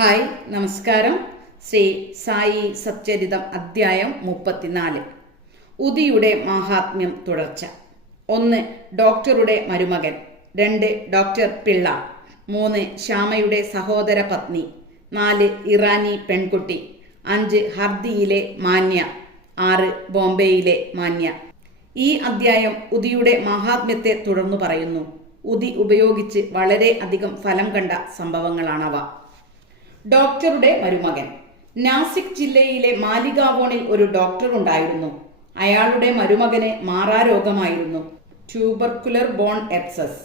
Hi, നമസ്കാരം. ശ്രീ സായി സച്ചരിതം അധ്യായം 34. ഉദിയുടെ മാഹാത്മ്യം തുടർച്ച. 1. ഡോക്ടറുടെ മരുമകൻ. 2. ഡോക്ടർ പിള്ള. 3. ശ്യാമയുടെ സഹോദര പത്നി. 4. ഇറാനി പെൺകുട്ടി. 5. ഹർദിയിലെ മാന്യ. 6. ബോംബെയിലെ മാന്യ. ഈ അധ്യായം ഉദിയുടെ മാഹാത്മ്യത്തെ തുടർന്നു പറയുന്നു. ഉദി ഉപയോഗിച്ച് വളരെ അധികം ഫലം കണ്ട സംഭവങ്ങളാണവ. ഡോക്ടറുടെ മരുമകൻ. നാസിക് ജില്ലയിലെ മാലിഗാവോണിൽ ഒരു ഡോക്ടർ ഉണ്ടായിരുന്നു. അയാളുടെ മരുമകന് മാറാരോഗമായിരുന്നു, ട്യൂബർക്കുലർ ബോൺ എബ്സസ്.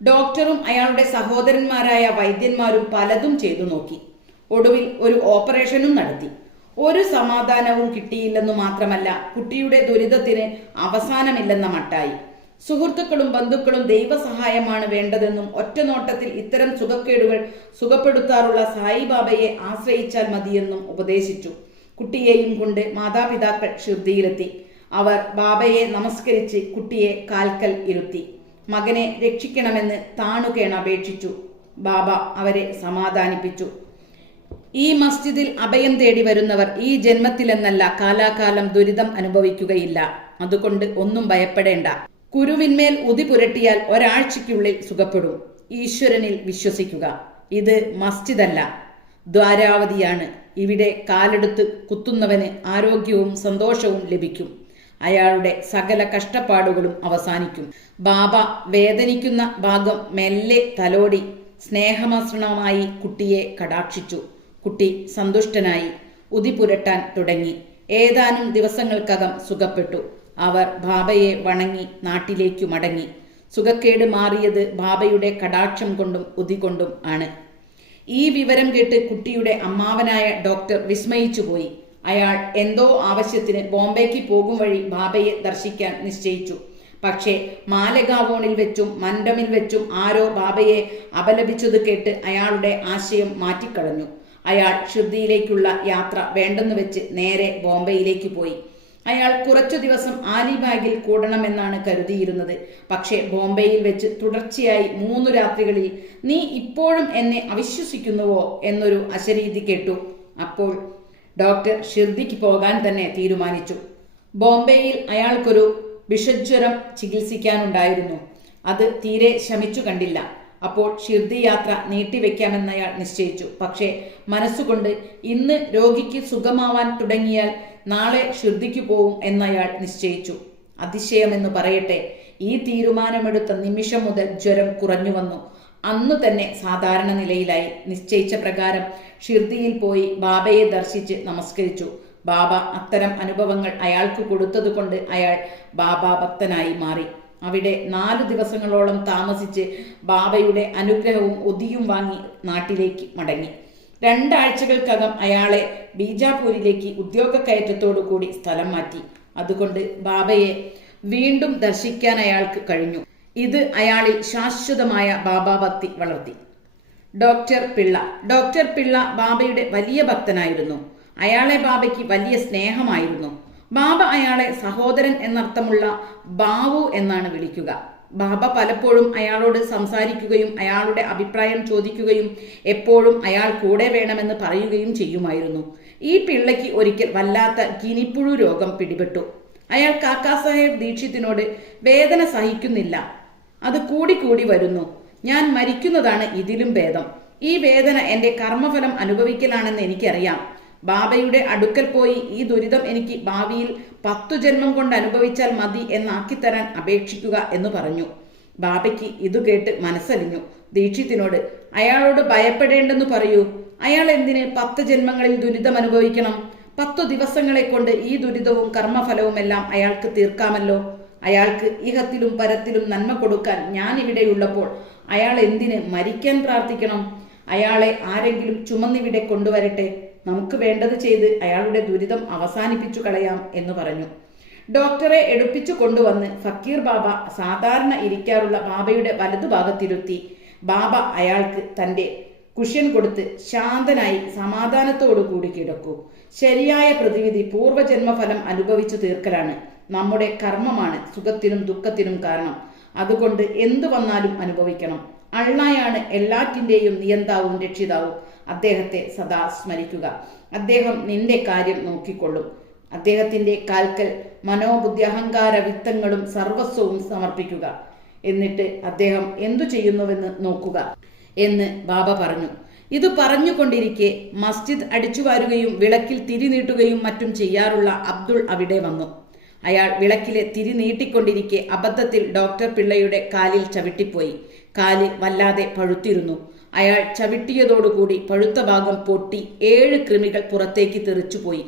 ഡോക്ടറും അയാളുടെ സഹോദരന്മാരായ വൈദ്യന്മാരും പലതും ചെയ്തു നോക്കി. ഒടുവിൽ ഒരു ഓപ്പറേഷനും നടത്തി. ഒരു സമാധാനവും കിട്ടിയില്ലെന്നു മാത്രമല്ല, കുട്ടിയുടെ ദുരിതത്തിന് അവസാനമില്ലെന്ന മട്ടായി. സുഹൃത്തുക്കളും ബന്ധുക്കളും ദൈവസഹായമാണ് വേണ്ടതെന്നും ഒറ്റനോട്ടത്തിൽ ഇത്തരം സുഖക്കേടുകൾ സുഖപ്പെടുത്താറുള്ള സായിബാബയെ ആശ്രയിച്ചാൽ മതിയെന്നും ഉപദേശിച്ചു. കുട്ടിയെയും കൊണ്ട് മാതാപിതാക്കൾ ഷിർദിയിലെത്തി. അവർ ബാബയെ നമസ്കരിച്ച് കുട്ടിയെ കാൽക്കൽ ഇരുത്തി. മകനെ രക്ഷിക്കണമെന്ന് താണുകേണപേക്ഷിച്ചു. ബാബ അവരെ സമാധാനിപ്പിച്ചു. ഈ മസ്ജിദിൽ അഭയം തേടി വരുന്നവർ ഈ ജന്മത്തിലെന്നല്ല കാലാകാലം ദുരിതം അനുഭവിക്കുകയില്ല. അതുകൊണ്ട് ഒന്നും ഭയപ്പെടേണ്ട. കുരുവിന്മേൽ ഉതി പുരട്ടിയാൽ ഒരാഴ്ചയ്ക്കുള്ളിൽ സുഖപ്പെടും. ഈശ്വരനിൽ വിശ്വസിക്കുക. ഇത് മസ്ജിദല്ല, ദ്വാരാവതിയാണ്. ഇവിടെ കാലെടുത്ത് കുത്തുന്നവന് ആരോഗ്യവും സന്തോഷവും ലഭിക്കും. അയാളുടെ സകല കഷ്ടപ്പാടുകളും അവസാനിക്കും. ബാബ വേദനിക്കുന്ന ഭാഗം മെല്ലെ തലോടി സ്നേഹമസൃണമായി കുട്ടിയെ കടാക്ഷിച്ചു. കുട്ടി സന്തുഷ്ടനായി ഉതി പുരട്ടാൻ തുടങ്ങി. ഏതാനും ദിവസങ്ങൾക്കകം സുഖപ്പെട്ടു. അവർ ബാബയെ വണങ്ങി നാട്ടിലേക്കു മടങ്ങി. സുഖക്കേട് മാറിയത് ബാബയുടെ കടാക്ഷം കൊണ്ടും ഉതി കൊണ്ടും ആണ്. ഈ വിവരം കേട്ട് കുട്ടിയുടെ അമ്മാവനായ ഡോക്ടർ വിസ്മയിച്ചുപോയി. അയാൾ എന്തോ ആവശ്യത്തിന് ബോംബെക്ക് പോകും വഴി ബാബയെ ദർശിക്കാൻ നിശ്ചയിച്ചു. പക്ഷേ മാലഗാവോണിൽ വെച്ചും മൻഡമിൽ വെച്ചും ആരോ ബാബയെ അപലപിച്ചത് കേട്ട് അയാളുടെ ആശയം മാറ്റിക്കളഞ്ഞു. അയാൾ ഷിർദിയിലേക്കുള്ള യാത്ര വേണ്ടെന്ന് വെച്ച് നേരെ ബോംബെയിലേക്ക് പോയി. അയാൾ കുറച്ചു ദിവസം ആലിബാഗിൽ കൂടണമെന്നാണ് കരുതിയിരുന്നത്. പക്ഷേ ബോംബെയിൽ വെച്ച് തുടർച്ചയായി 3 രാത്രികളിൽ നീ ഇപ്പോഴും എന്നെ അവിശ്വസിക്കുന്നുവോ എന്നൊരു അശരീതി കേട്ടു. അപ്പോൾ ഡോക്ടർ ഷിർദിക്ക് പോകാൻ തന്നെ തീരുമാനിച്ചു. ബോംബെയിൽ അയാൾക്കൊരു വിഷജ്വരം ചികിത്സിക്കാനുണ്ടായിരുന്നു. അത് തീരെ ശമിച്ചു കണ്ടില്ല. അപ്പോൾ ഷിർദി യാത്ര നീട്ടിവെക്കാമെന്നയാൾ നിശ്ചയിച്ചു. പക്ഷേ മനസ്സുകൊണ്ട് ഇന്ന് രോഗിക്ക് സുഖമാവാൻ തുടങ്ങിയാൽ നാളെ ഷിർദിക്ക് പോവും എന്നയാൾ നിശ്ചയിച്ചു. അതിശയമെന്ന് പറയട്ടെ, ഈ തീരുമാനമെടുത്ത നിമിഷം മുതൽ ജ്വരം കുറഞ്ഞു വന്നു. അന്നു തന്നെ സാധാരണ നിലയിലായി. നിശ്ചയിച്ച പ്രകാരം ഷിർദിയിൽ പോയി ബാബയെ ദർശിച്ച് നമസ്കരിച്ചു. ബാബ അത്തരം അനുഭവങ്ങൾ അയാൾക്ക് കൊടുത്തതുകൊണ്ട് അയാൾ ബാബാ ഭക്തനായി മാറി. അവിടെ 4 ദിവസങ്ങളോളം താമസിച്ച് ബാബയുടെ അനുഗ്രഹവും ഉദിയും വാങ്ങി നാട്ടിലേക്ക് മടങ്ങി. 2 ആഴ്ചകൾക്കകം അയാളെ ബീജാപൂരിലേക്ക് ഉദ്യോഗക്കയറ്റത്തോടു കൂടി സ്ഥലം മാറ്റി. അതുകൊണ്ട് ബാബയെ വീണ്ടും ദർശിക്കാൻ അയാൾക്ക് കഴിഞ്ഞു. ഇത് അയാളിൽ ശാശ്വതമായ ബാബാഭക്തി വളർത്തി. ഡോക്ടർ പിള്ള. ഡോക്ടർ പിള്ള ബാബയുടെ വലിയ ഭക്തനായിരുന്നു. അയാളെ ബാബയ്ക്ക് വലിയ സ്നേഹമായിരുന്നു. ബാബ അയാളെ സഹോദരൻ എന്നർത്ഥമുള്ള ബാവു എന്നാണ് വിളിക്കുക. ബാബ പലപ്പോഴും അയാളോട് സംസാരിക്കുകയും അയാളുടെ അഭിപ്രായം ചോദിക്കുകയും എപ്പോഴും അയാൾ കൂടെ വേണമെന്ന് പറയുകയും ചെയ്യുമായിരുന്നു. ഈ പിള്ളയ്ക്ക് ഒരിക്കൽ വല്ലാത്ത ഗിനിപ്പുഴു രോഗം പിടിപെട്ടു. അയാൾ കാക്കാസാഹേബ് ദീക്ഷിത്തിനോട് വേദന സഹിക്കുന്നില്ല, അത് കൂടിക്കൂടി വരുന്നു, ഞാൻ മരിക്കുന്നതാണ് ഇതിലും ഭേദം, ഈ വേദന എൻ്റെ കർമ്മഫലം അനുഭവിക്കലാണെന്ന് എനിക്കറിയാം, ബാബയുടെ അടുക്കൽ പോയി ഈ ദുരിതം എനിക്ക് ഭാവിയിൽ 10 ജന്മം കൊണ്ട് അനുഭവിച്ചാൽ മതി എന്നാക്കിത്തരാൻ അപേക്ഷിക്കുക എന്ന് പറഞ്ഞു. ബാബയ്ക്ക് ഇതു കേട്ട് മനസ്സലിഞ്ഞു. ദീക്ഷിത്തിനോട് അയാളോട് ഭയപ്പെടേണ്ടെന്ന് പറയൂ. അയാൾ എന്തിന് 10 ജന്മങ്ങളിൽ ദുരിതം അനുഭവിക്കണം? 10 ദിവസങ്ങളെ കൊണ്ട് ഈ ദുരിതവും കർമ്മഫലവും എല്ലാം അയാൾക്ക് തീർക്കാമല്ലോ. അയാൾക്ക് ഇഹത്തിലും പരത്തിലും നന്മ കൊടുക്കാൻ ഞാൻ ഇവിടെയുള്ളപ്പോൾ അയാൾ എന്തിന് മരിക്കാൻ പ്രാർത്ഥിക്കണം? അയാളെ ആരെങ്കിലും ചുമന്നിവിടെ കൊണ്ടുവരട്ടെ, നമുക്ക് വേണ്ടത് ചെയ്ത് അയാളുടെ ദുരിതം അവസാനിപ്പിച്ചു കളയാം എന്ന് പറഞ്ഞു. ഡോക്ടറെ എടുപ്പിച്ചു കൊണ്ടുവന്ന് ഫക്കീർ ബാബ സാധാരണ ഇരിക്കാറുള്ള ബാബയുടെ വലതുഭാഗത്തിരുത്തി. ബാബ അയാൾക്ക് തൻ്റെ കുഷ്യൻ കൊടുത്ത് ശാന്തനായി സമാധാനത്തോടു കൂടി കിടക്കൂ. ശരിയായ പ്രതിവിധി പൂർവ്വജന്മഫലം അനുഭവിച്ചു തീർക്കലാണ്. നമ്മുടെ കർമ്മമാണ് സുഖത്തിനും ദുഃഖത്തിനും കാരണം. അതുകൊണ്ട് എന്തു വന്നാലും അനുഭവിക്കണം. അള്ളായാണ് എല്ലാറ്റിൻ്റെയും നിയന്താവും രക്ഷിതാവും. അദ്ദേഹത്തെ സദാ സ്മരിക്കുക. അദ്ദേഹം നിന്റെ കാര്യം നോക്കിക്കൊള്ളും. അദ്ദേഹത്തിന്റെ കാൽക്കൽ മനോബുദ്ധി അഹങ്കാര വിത്തങ്ങളും സർവസ്വവും സമർപ്പിക്കുക. എന്നിട്ട് അദ്ദേഹം എന്തു ചെയ്യുന്നുവെന്ന് നോക്കുക എന്ന് ബാബ പറഞ്ഞു. ഇത് പറഞ്ഞുകൊണ്ടിരിക്കെ മസ്ജിദ് അടിച്ചുവാരുകയും വിളക്കിൽ തിരി നീട്ടുകയും മറ്റും ചെയ്യാറുള്ള അബ്ദുൾ അവിടെ വന്നു. അയാൾ വിളക്കിലെ തിരി നീട്ടിക്കൊണ്ടിരിക്കെ അബദ്ധത്തിൽ ഡോക്ടർ പിള്ളയുടെ കാലിൽ ചവിട്ടിപ്പോയി. കാല് വല്ലാതെ പഴുത്തിരുന്നു. അയാൾ ചവിട്ടിയതോടുകൂടി പഴുത്ത ഭാഗം പൊട്ടി 7 കൃമികൾ പുറത്തേക്ക് തെറിച്ചുപോയി.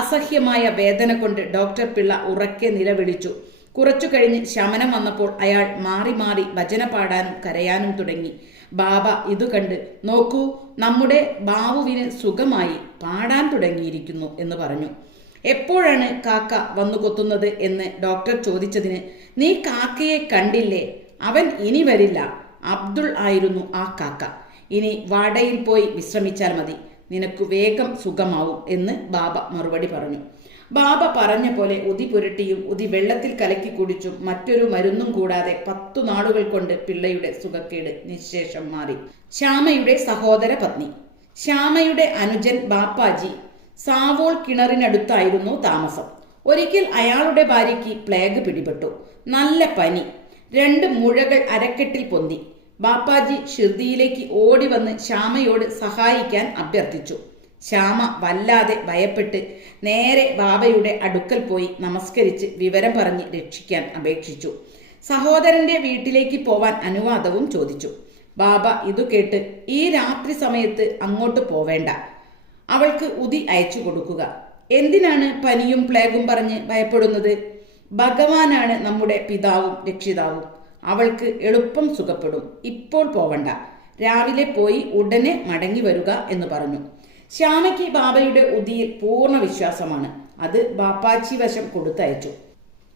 അസഹ്യമായ വേദന കൊണ്ട് ഡോക്ടർ പിള്ള ഉറക്കെ നിലവിളിച്ചു. കുറച്ചു കഴിഞ്ഞ് ശമനം വന്നപ്പോൾ അയാൾ മാറി മാറി ഭജന പാടാനും കരയാനും തുടങ്ങി. ബാബ ഇതു കണ്ട്, നോക്കൂ, നമ്മുടെ ബാബുവിന് സുഖമായി, പാടാൻ തുടങ്ങിയിരിക്കുന്നു എന്ന് പറഞ്ഞു. എപ്പോഴാണ് കാക്ക വന്നു കൊത്തുന്നത് എന്ന് ഡോക്ടർ ചോദിച്ചതിന്, നീ കാക്കയെ കണ്ടില്ലേ? അവൻ ഇനി വരില്ല. അബ്ദുൾ ആയിരുന്നു ആ കാക്ക. ഇനി വാടയിൽ പോയി വിശ്രമിച്ചാൽ മതി, നിനക്ക് വേഗം സുഖമാവും എന്ന് ബാബ മറുപടി പറഞ്ഞു. ബാബ പറഞ്ഞ പോലെ ഉതി പുരട്ടിയും ഉതി വെള്ളത്തിൽ കലക്കി കുടിച്ചും മറ്റൊരു മരുന്നും കൂടാതെ 10 നാളുകൾ കൊണ്ട് പിള്ളയുടെ സുഖക്കേട് നിശേഷം മാറി. ശ്യാമയുടെ സഹോദര പത്നി. ശ്യാമയുടെ അനുജൻ ബാപ്പാജി സാവോൾ കിണറിനടുത്തായിരുന്നു താമസം. ഒരിക്കൽ അയാളുടെ ഭാര്യയ്ക്ക് പ്ലേഗ് പിടിപെട്ടു. നല്ല പനി, 2 മുഴകൾ അരക്കെട്ടിൽ പൊന്തി. ബാപ്പാജി ഷിർദിയിലേക്ക് ഓടി വന്ന് ശ്യാമയോട് സഹായിക്കാൻ അഭ്യർത്ഥിച്ചു. ശ്യാമ വല്ലാതെ ഭയപ്പെട്ട് നേരെ ബാബയുടെ അടുക്കൽ പോയി നമസ്കരിച്ച് വിവരം പറഞ്ഞ് രക്ഷിക്കാൻ അപേക്ഷിച്ചു. സഹോദരന്റെ വീട്ടിലേക്ക് പോവാൻ അനുവാദവും ചോദിച്ചു. ബാബ ഇതു കേട്ട്, ഈ രാത്രി സമയത്ത് അങ്ങോട്ട് പോവേണ്ട, അവൾക്ക് ഉതി അയച്ചു കൊടുക്കുക. എന്തിനാണ് പനിയും പ്ലേഗും പറഞ്ഞ് ഭയപ്പെടുന്നത്? ഭഗവാനാണ് നമ്മുടെ പിതാവും രക്ഷിതാവും. അവൾക്ക് എളുപ്പം സുഖപ്പെടും. ഇപ്പോൾ പോവണ്ട, രാവിലെ പോയി ഉടനെ മടങ്ങി വരിക എന്ന് പറഞ്ഞു. ശ്യാമയ്ക്ക് ബാബയുടെ ഉതിയിൽ പൂർണ്ണ വിശ്വാസമാണ്. അത് ബാപ്പാച്ചി വശം കൊടുത്തയച്ചു.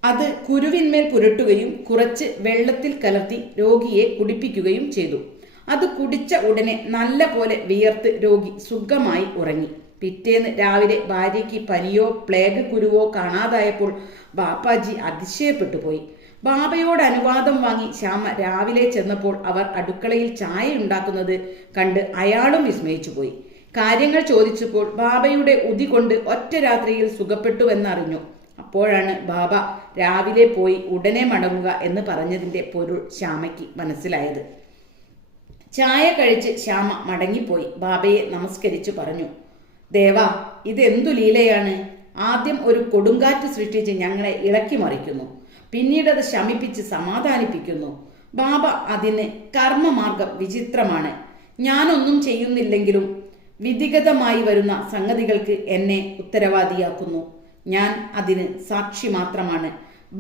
അത് കുരുവിന്മേൽ പുരട്ടുകയും കുറച്ച് വെള്ളത്തിൽ കലർത്തി രോഗിയെ കുടിപ്പിക്കുകയും ചെയ്തു. അത് കുടിച്ച ഉടനെ നല്ല പോലെ വിയർത്ത് രോഗി സുഖമായി ഉറങ്ങി. പിറ്റേന്ന് രാവിലെ ഭാര്യയ്ക്ക് പനിയോ പ്ലേഗ് കുരുവോ കാണാതായപ്പോൾ ബാപ്പാജി അതിശയപ്പെട്ടു പോയി. ബാബയോട് അനുവാദം വാങ്ങി ശ്യാമ രാവിലെ ചെന്നപ്പോൾ അവർ അടുക്കളയിൽ ചായ ഉണ്ടാക്കുന്നത് കണ്ട് അയാളും വിസ്മയിച്ചു പോയി. കാര്യങ്ങൾ ചോദിച്ചപ്പോൾ ബാബയുടെ ഉതി കൊണ്ട് ഒറ്റ രാത്രിയിൽ സുഖപ്പെട്ടുവെന്നറിഞ്ഞു. അപ്പോഴാണ് ബാബ രാവിലെ പോയി ഉടനെ മടങ്ങുക എന്ന് പറഞ്ഞതിൻ്റെ പൊരുൾ ശ്യാമയ്ക്ക് മനസ്സിലായത്. ചായ കഴിച്ച് ശ്യാമ മടങ്ങിപ്പോയി ബാബയെ നമസ്കരിച്ചു പറഞ്ഞു, ദേവാ, ഇതെന്തു ലീലയാണ്? ആദ്യം ഒരു കൊടുങ്കാറ്റ് സൃഷ്ടിച്ച് ഞങ്ങളെ ഇളക്കി മറിക്കുന്നു, പിന്നീടത് ശമിപ്പിച്ച് സമാധാനിപ്പിക്കുന്നു. ബാബ അതിന് കർമ്മമാർഗം വിചിത്രമാണ്. ഞാനൊന്നും ചെയ്യുന്നില്ലെങ്കിലും വിധിഗതമായി വരുന്ന സംഗതികൾക്ക് എന്നെ ഉത്തരവാദിയാക്കുന്നു. ഞാൻ അതിന് സാക്ഷി മാത്രമാണ്.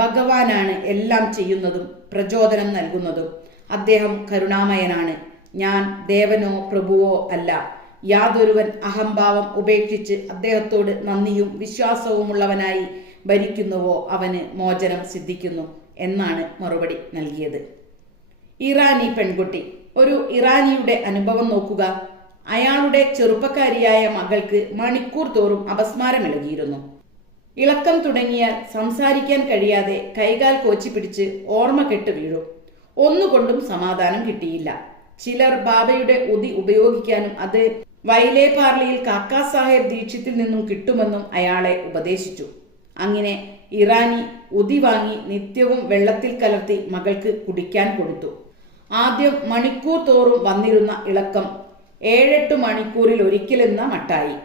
ഭഗവാനാണ് എല്ലാം ചെയ്യുന്നതും പ്രചോദനം നൽകുന്നതും. അദ്ദേഹം കരുണാമയനാണ്. ഞാൻ ദേവനോ പ്രഭുവോ അല്ല. യാതൊരുവൻ അഹംഭാവം ഉപേക്ഷിച്ച് അദ്ദേഹത്തോട് നന്ദിയും വിശ്വാസവുമുള്ളവനായി ഭരിക്കുന്നുവോ അവന് മോചനം സിദ്ധിക്കുന്നു എന്നാണ് മറുപടി നൽകിയത്. ഇറാനി പെൺകുട്ടി. ഒരു ഇറാനിയുടെ അനുഭവം നോക്കുക. അയാളുടെ ചെറുപ്പക്കാരിയായ മകൾക്ക് മണിക്കൂർ തോറും അപസ്മാരമിളകിയിരുന്നു. ഇളക്കം തുടങ്ങിയാൽ സംസാരിക്കാൻ കഴിയാതെ കൈകാൽ കോച്ചി പിടിച്ച് ഓർമ്മ കെട്ട് വീഴും. ഒന്നുകൊണ്ടും സമാധാനം കിട്ടിയില്ല. ചിലർ ബാബയുടെ ഉതി ഉപയോഗിക്കാനും അത് വൈലേപാർലിയിൽ കാക്കാ സാഹേബ് ദീക്ഷിത്തിൽ നിന്നും കിട്ടുമെന്നും അയാളെ ഉപദേശിച്ചു. അങ്ങനെ ഇറാനി ഉതി വാങ്ങി നിത്യവും വെള്ളത്തിൽ കലർത്തി മകൾക്ക് കുടിക്കാൻ കൊടുത്തു. ആദ്യം മണിക്കൂർ തോറും വന്നിരുന്ന ഇളക്കം 7-8 മണിക്കൂറിൽ ഒരിക്കലെന്ന മട്ടായി.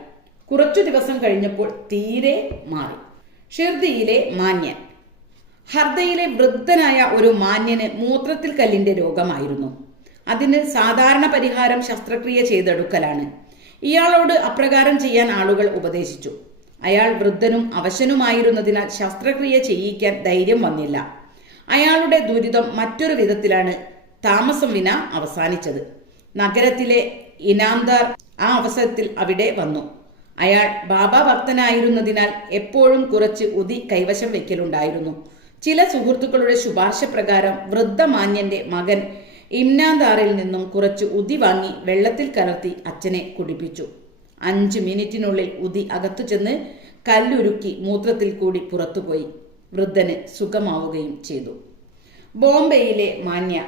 കുറച്ചു ദിവസം കഴിഞ്ഞപ്പോൾ തീരെ മാറി. ഷിർദിയിലെ മാന്യൻ. ഹർദയിലെ വൃദ്ധനായ ഒരു മാന്യന് മൂത്രത്തിൽ കല്ലിന്റെ രോഗമായിരുന്നു. അതിന് സാധാരണ പരിഹാരം ശസ്ത്രക്രിയ ചെയ്തെടുക്കലാണ്. ഇയാളോട് അപ്രകാരം ചെയ്യാൻ ആളുകൾ ഉപദേശിച്ചു. അയാൾ വൃദ്ധനും അവശനുമായിരുന്നതിനാൽ ശസ്ത്രക്രിയ ചെയ്യിക്കാൻ ധൈര്യം വന്നില്ല. അയാളുടെ ദുരിതം മറ്റൊരു വിധത്തിലാണ് താമസം വിന അവസാനിച്ചത്. നഗരത്തിലെ ഇനാംദാർ ആ അവസരത്തിൽ അവിടെ വന്നു. അയാൾ ബാബ ഭക്തനായിരുന്നതിനാൽ എപ്പോഴും കുറച്ച് ഉതി കൈവശം വെക്കലുണ്ടായിരുന്നു. ചില സുഹൃത്തുക്കളുടെ ശുപാർശ പ്രകാരം വൃദ്ധമാന്യന്റെ മകൻ ഇംനാദാറിൽ നിന്നും കുറച്ച് ഉതി വാങ്ങി വെള്ളത്തിൽ കലർത്തി അച്ഛനെ കുടിപ്പിച്ചു. 5 മിനിറ്റിനുള്ളിൽ ഉതി അകത്തു ചെന്ന് കല്ലുരുക്കി മൂത്രത്തിൽ കൂടി പുറത്തുപോയി. വൃദ്ധന് സുഖമാവുകയും ചെയ്തു. ബോംബെയിലെ മാന്യ.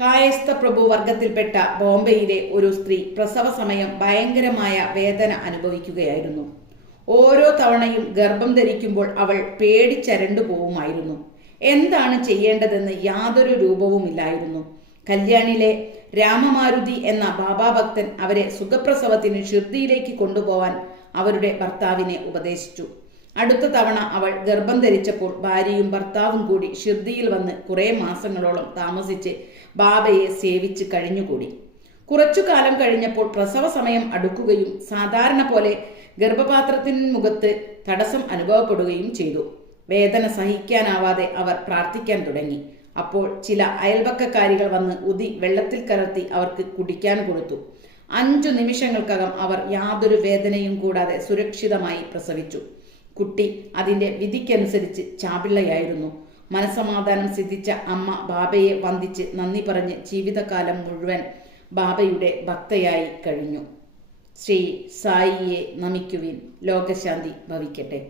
കായസ്ഥ പ്രഭു വർഗത്തിൽപ്പെട്ട ബോംബെയിലെ ഒരു സ്ത്രീ പ്രസവ സമയം ഭയങ്കരമായ വേദന അനുഭവിക്കുകയായിരുന്നു. ഓരോ തവണയും ഗർഭം ധരിക്കുമ്പോൾ അവൾ പേടിച്ചരണ്ടു പോവുമായിരുന്നു. എന്താണ് ചെയ്യേണ്ടതെന്ന് യാതൊരു രൂപവുമില്ലായിരുന്നു. കല്യാണിലെ രാമമാരുതി എന്ന ബാബാഭക്തൻ അവരെ സുഖപ്രസവത്തിന് ഷിർദിയിലേക്ക് കൊണ്ടുപോവാൻ അവരുടെ ഭർത്താവിനെ ഉപദേശിച്ചു. അടുത്ത തവണ അവൾ ഗർഭം ധരിച്ചപ്പോൾ ഭാര്യയും ഭർത്താവും കൂടി ഷിർദിയിൽ വന്ന് കുറേ മാസങ്ങളോളം താമസിച്ച് ബാബയെ സേവിച്ച് കഴിഞ്ഞുകൂടി. കുറച്ചു കാലം കഴിഞ്ഞപ്പോൾ പ്രസവ സമയം അടുക്കുകയും സാധാരണ പോലെ ഗർഭപാത്രത്തിന് മുഖത്ത് തടസ്സം അനുഭവപ്പെടുകയും ചെയ്തു. വേദന സഹിക്കാനാവാതെ അവർ പ്രാർത്ഥിക്കാൻ തുടങ്ങി. അപ്പോൾ ചില അയൽപക്കക്കാരികൾ വന്ന് ഉതി വെള്ളത്തിൽ കലർത്തി അവർക്ക് കുടിക്കാൻ കൊടുത്തു. 5 നിമിഷങ്ങൾക്കകം അവർ യാതൊരു വേദനയും കൂടാതെ സുരക്ഷിതമായി പ്രസവിച്ചു. കുട്ടി അതിൻ്റെ വിധിക്കനുസരിച്ച് ചാപിള്ളയായിരുന്നു. മനസമാധാനം സിദ്ധിച്ച അമ്മ ബാബയെ വന്ദിച്ച് നന്ദി പറഞ്ഞ് ജീവിതകാലം മുഴുവൻ ബാബയുടെ ഭക്തയായി കഴിഞ്ഞു. ശ്രീ സായിയെ നമിക്കുവിൻ. ലോകശാന്തി ഭവിക്കട്ടെ.